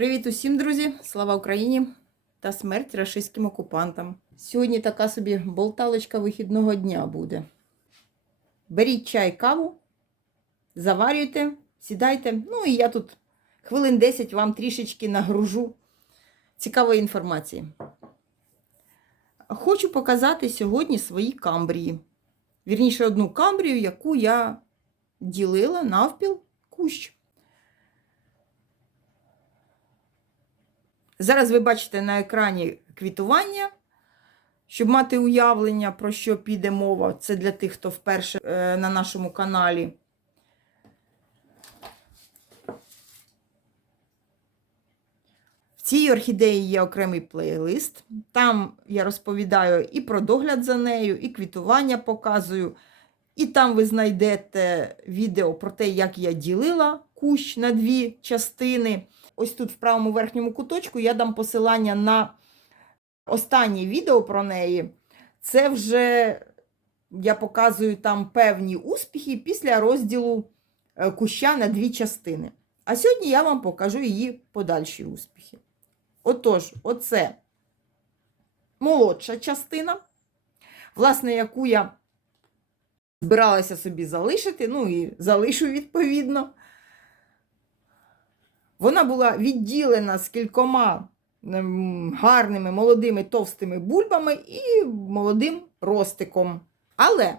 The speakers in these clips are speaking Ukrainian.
Привіт усім, друзі! Слава Україні та смерть рашистським окупантам. Сьогодні така собі болталочка вихідного дня буде. Беріть чай, каву, заварюйте, сідайте. Ну і я тут хвилин 10 вам трішечки нагружу цікавої інформації. Хочу показати сьогодні свої камбрії. Вірніше, одну камбрію, яку я ділила навпіл кущ. Зараз ви бачите на екрані квітування. Щоб мати уявлення, про що піде мова, це для тих, хто вперше е, на нашому каналі. Цій орхідеї є окремий плейлист. Там я розповідаю і про догляд за нею, і квітування показую. І там ви знайдете відео про те, як я ділила кущ на дві частини. Ось тут в правому верхньому куточку я дам посилання на останнє відео про неї. Це вже я показую там певні успіхи після розділу е, куща на дві частини. А сьогодні я вам покажу її подальші успіхи. Отож, оце молодша частина, власне, яку я збиралася собі залишити, ну і залишу відповідно. Вона була відділена з кількома ем, гарними молодими товстими бульбами і молодим ростиком. Але е,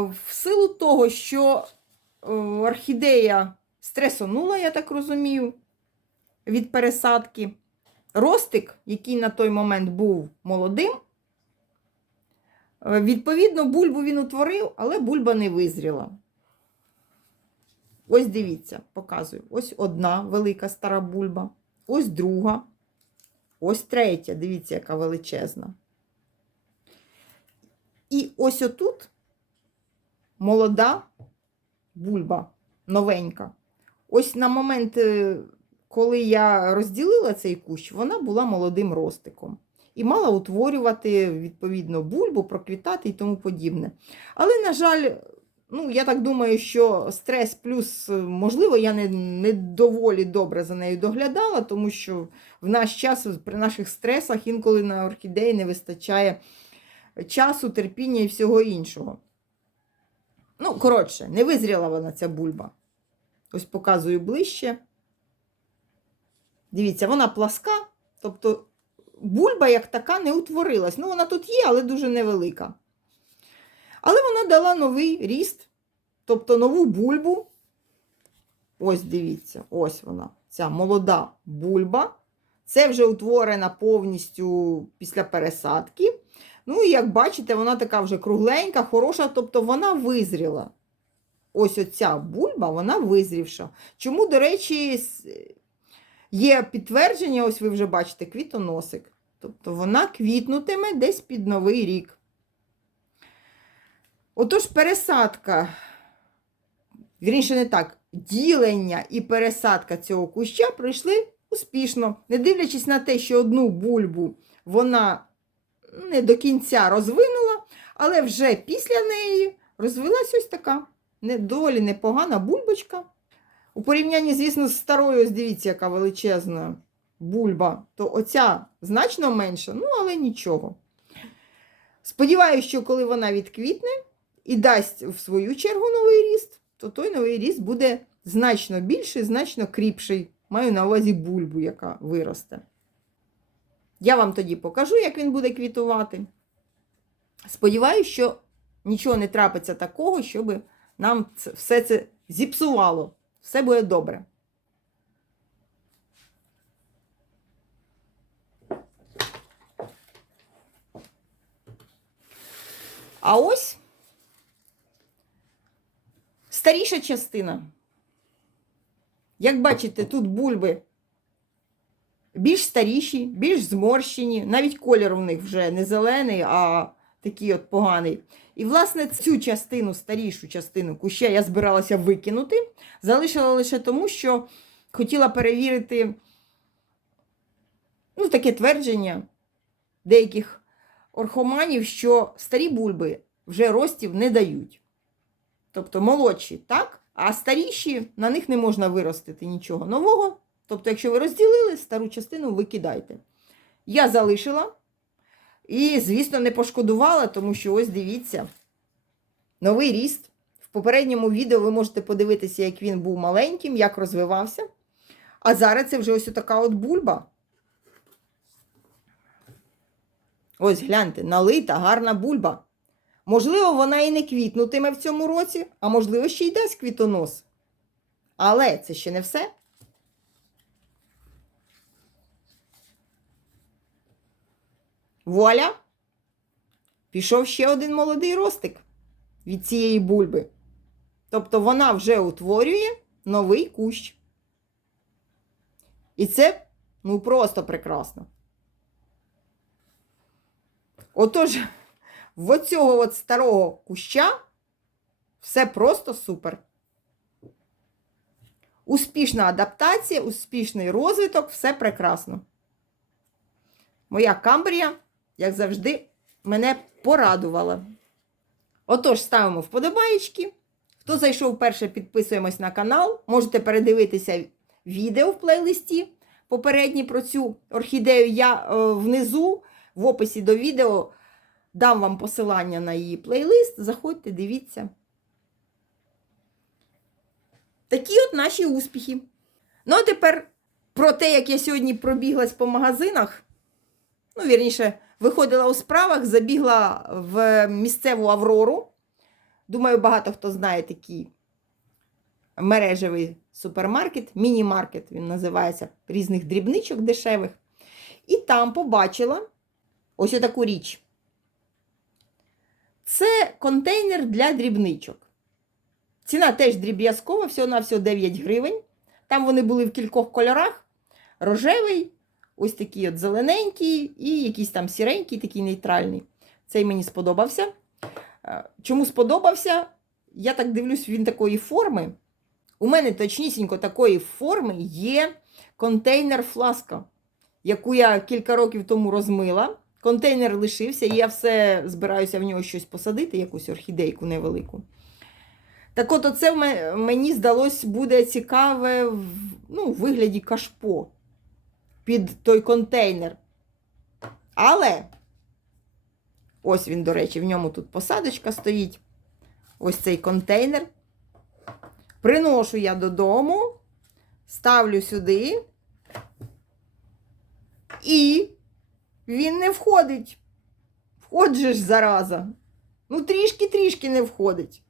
в силу того, що е, орхідея стресонула, я так розумію, від пересадки, ростик, який на той момент був молодим, е, відповідно, бульбу він утворив, але бульба не визріла. Ось дивіться, показую. Ось одна велика стара бульба, ось друга, ось третя. Дивіться, яка величезна. І ось отут молода бульба, новенька. Ось на момент, е, коли я розділила цей кущ, вона була молодим ростиком. І мала утворювати, відповідно, бульбу, проквітати і тому подібне. Але, на жаль, Ну, я так думаю, що стрес плюс, можливо, я не, не доволі добре за нею доглядала, тому що в наш час при наших стресах інколи на орхідеї не вистачає часу, терпіння і всього іншого. Ну, коротше, не визріла вона ця бульба. Ось показую ближче. Дивіться, вона пласка, тобто бульба як така не утворилась. Ну, вона тут є, але дуже невелика. Але вона дала новий ріст, тобто нову бульбу. Ось дивіться, ось вона, ця молода бульба. Це вже утворена повністю після пересадки. Ну, і як бачите, вона така вже кругленька, хороша, тобто вона визріла. Ось оця бульба, вона визрівша. Чому, до речі, є підтвердження, ось ви вже бачите, квітоносик. Тобто вона квітнутиме десь під новий рік. Отож, пересадка, вірніше не так, ділення і пересадка цього куща пройшли успішно, не дивлячись на те, що одну бульбу вона не до кінця розвинула, але вже після неї розвилась ось така доволі непогана бульбочка. У порівнянні, звісно, з старою, дивіться, яка величезна бульба, то оця значно менша, ну, але нічого. Сподіваюся, що коли вона відквітне, і дасть в свою чергу новий ріст, то той новий ріст буде значно більший, значно кріпший. Маю на увазі бульбу, яка виросте. Я вам тоді покажу, як він буде квітувати. Сподіваюсь, що нічого не трапиться такого, щоб нам все це зіпсувало. Все буде добре. А ось Старіша частина. Як бачите, тут бульби більш старіші, більш зморщені, навіть колір у них вже не зелений, а такий от поганий. І, власне, цю частину, старішу частину куща я збиралася викинути. Залишила лише тому, що хотіла перевірити ну, таке твердження деяких орхоманів, що старі бульби вже ростів не дають. Тобто молодші, так? А старіші на них не можна виростити нічого нового. Тобто, якщо ви розділили, стару частину викидайте. Я залишила і, звісно, не пошкодувала, тому що ось дивіться, новий ріст. В попередньому відео ви можете подивитися, як він був маленьким, як розвивався. А зараз це вже ось така от бульба. Ось гляньте, налита, гарна бульба. Можливо, вона і не квітнутиме в цьому році, а можливо, ще й дасть квітонос. Але це ще не все. Вуаля! Пішов ще один молодий ростик від цієї бульби. Тобто вона вже утворює новий кущ. І це ну просто прекрасно. Отож, в оцього от старого куща все просто супер. Успішна адаптація, успішний розвиток, все прекрасно. Моя камбрія, як завжди, мене порадувала. Отож, ставимо вподобаєчки. Хто зайшов перше, підписуємось на канал. Можете передивитися відео в плейлисті попередні про цю орхідею. Я е, внизу в описі до відео дам вам посилання на її плейлист. Заходьте, дивіться. Такі от наші успіхи. Ну, а тепер про те, як я сьогодні пробіглась по магазинах. Ну, вірніше, виходила у справах, забігла в місцеву Аврору. Думаю, багато хто знає такий мережевий супермаркет, міні-маркет, він називається різних дрібничок дешевих. І там побачила ось таку річ. Це контейнер для дрібничок. Ціна теж дріб'язкова, всього-навсього 9 гривень. Там вони були в кількох кольорах: рожевий, ось такий от зелененький, і якийсь там сіренький, такий нейтральний. Цей мені сподобався. Е, Чому сподобався? Я так дивлюсь, він такої форми. У мене точнісінько такої форми є контейнер фласка, яку я кілька років тому розмила. Контейнер лишився, і я все збираюся в нього щось посадити, якусь орхідейку невелику. Так от, оце мені здалось буде цікаве в ну, вигляді кашпо під той контейнер. Але ось він, до речі, в ньому тут посадочка стоїть. Ось цей контейнер. Приношу я додому, ставлю сюди, і він не входить. Входжеш, зараза. Ну, трішки-трішки не входить.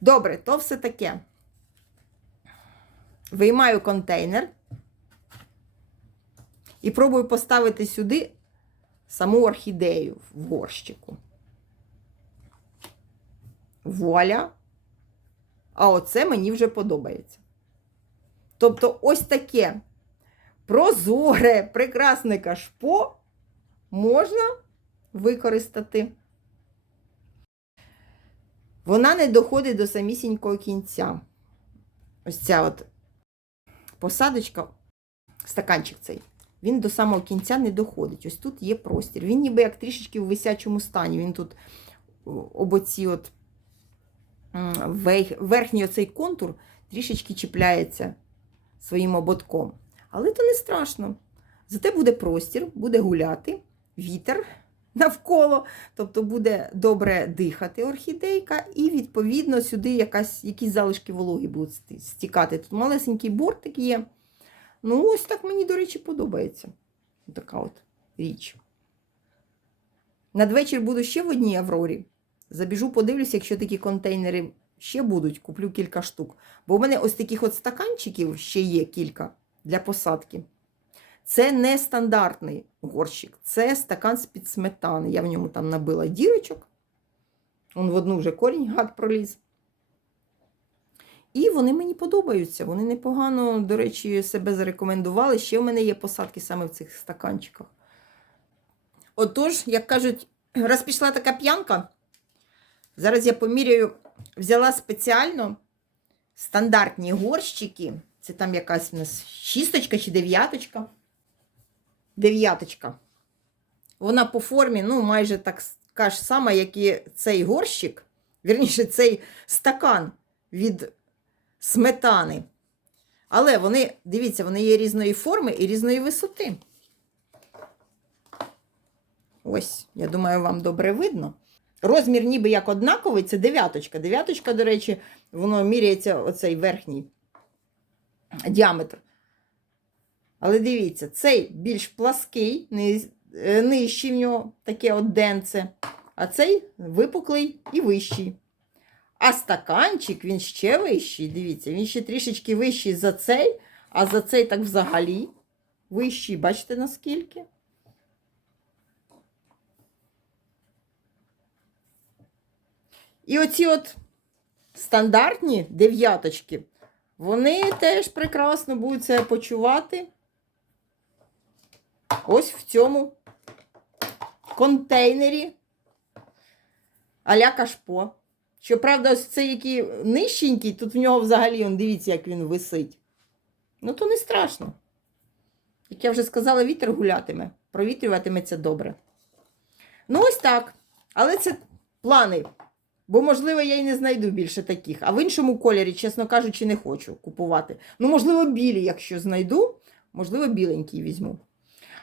Добре, то все таке. Виймаю контейнер і пробую поставити сюди саму орхідею в горщику. Вуаля! А оце мені вже подобається. Тобто, ось таке прозоре, прекрасне кашпо можна використати. Вона не доходить до самісінького кінця. Ось ця от посадочка, стаканчик цей, він до самого кінця не доходить. Ось тут є простір. Він ніби як трішечки в висячому стані. Він тут об от верхній оцей контур трішечки чіпляється своїм ободком. Але то не страшно. Зате буде простір, буде гуляти, вітер навколо, тобто буде добре дихати орхідейка, і, відповідно, сюди якась, якісь залишки вологи будуть стікати. Тут малесенький бортик є. Ну, ось так мені, до речі, подобається. Така от річ. Надвечір буду ще в одній Аврорі. Забіжу, подивлюся, якщо такі контейнери ще будуть, куплю кілька штук. Бо в мене ось таких от стаканчиків ще є кілька для посадки. Це не стандартний горщик, це стакан з-під сметани. Я в ньому там набила дірочок. Он в одну вже корінь гад проліз. І вони мені подобаються. Вони непогано, до речі, себе зарекомендували. Ще в мене є посадки саме в цих стаканчиках. Отож, як кажуть, раз пішла така п'янка, зараз я поміряю, взяла спеціально стандартні горщики. Це там якась у нас шісточка чи дев'яточка. Дев'яточка. Вона по формі, ну, майже так така ж сама, як і цей горщик, вірніше, цей стакан від сметани. Але вони, дивіться, вони є різної форми і різної висоти. Ось, я думаю, вам добре видно. Розмір ніби як однаковий, це дев'яточка. Дев'яточка, до речі, воно міряється оцей верхній діаметр. Але дивіться, цей більш плаский, е, нижчий в нього таке от денце, а цей випуклий і вищий. А стаканчик він ще вищий. Дивіться, він ще трішечки вищий за цей, а за цей так взагалі вищий. Бачите наскільки? І оці от стандартні дев'яточки, вони теж прекрасно будуть себе почувати ось в цьому контейнері а-ля кашпо. Щоправда, ось цей який нижченький, тут в нього взагалі, он, дивіться, як він висить. Ну, то не страшно. Як я вже сказала, вітер гулятиме, провітрюватиметься добре. Ну, ось так. Але це плани. Бо, можливо, я і не знайду більше таких. А в іншому кольорі, чесно кажучи, не хочу купувати. Ну, можливо, білі, якщо знайду, можливо, біленький візьму.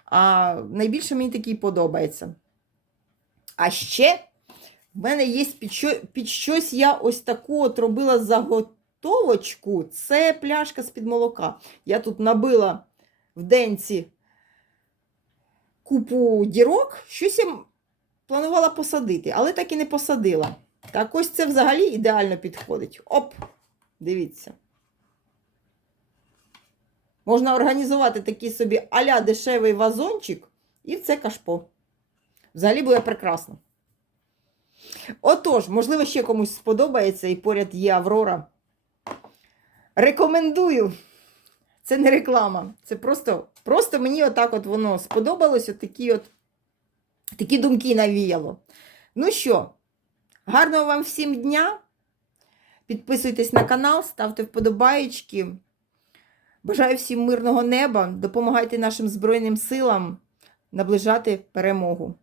А найбільше мені такий подобається. А ще в мене є під, під щось я ось таку от робила заготовочку. Це пляшка з-під молока. Я тут набила в денці купу дірок, щось я планувала посадити, але так і не посадила. Так ось це взагалі ідеально підходить. Оп! Дивіться. Можна організувати такий собі аля дешевий вазончик, і це кашпо. Взагалі буде прекрасно. Отож, можливо, ще комусь сподобається і поряд є Аврора. Рекомендую. Це не реклама. Це просто, просто мені отак от воно сподобалось, от такі от такі думки навіяло. Ну що, гарного вам всім дня. Підписуйтесь на канал, ставте вподобаєчки. Бажаю всім мирного неба. Допомагайте нашим Збройним силам наближати перемогу.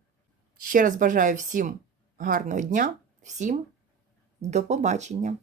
Ще раз бажаю всім гарного дня, всім до побачення!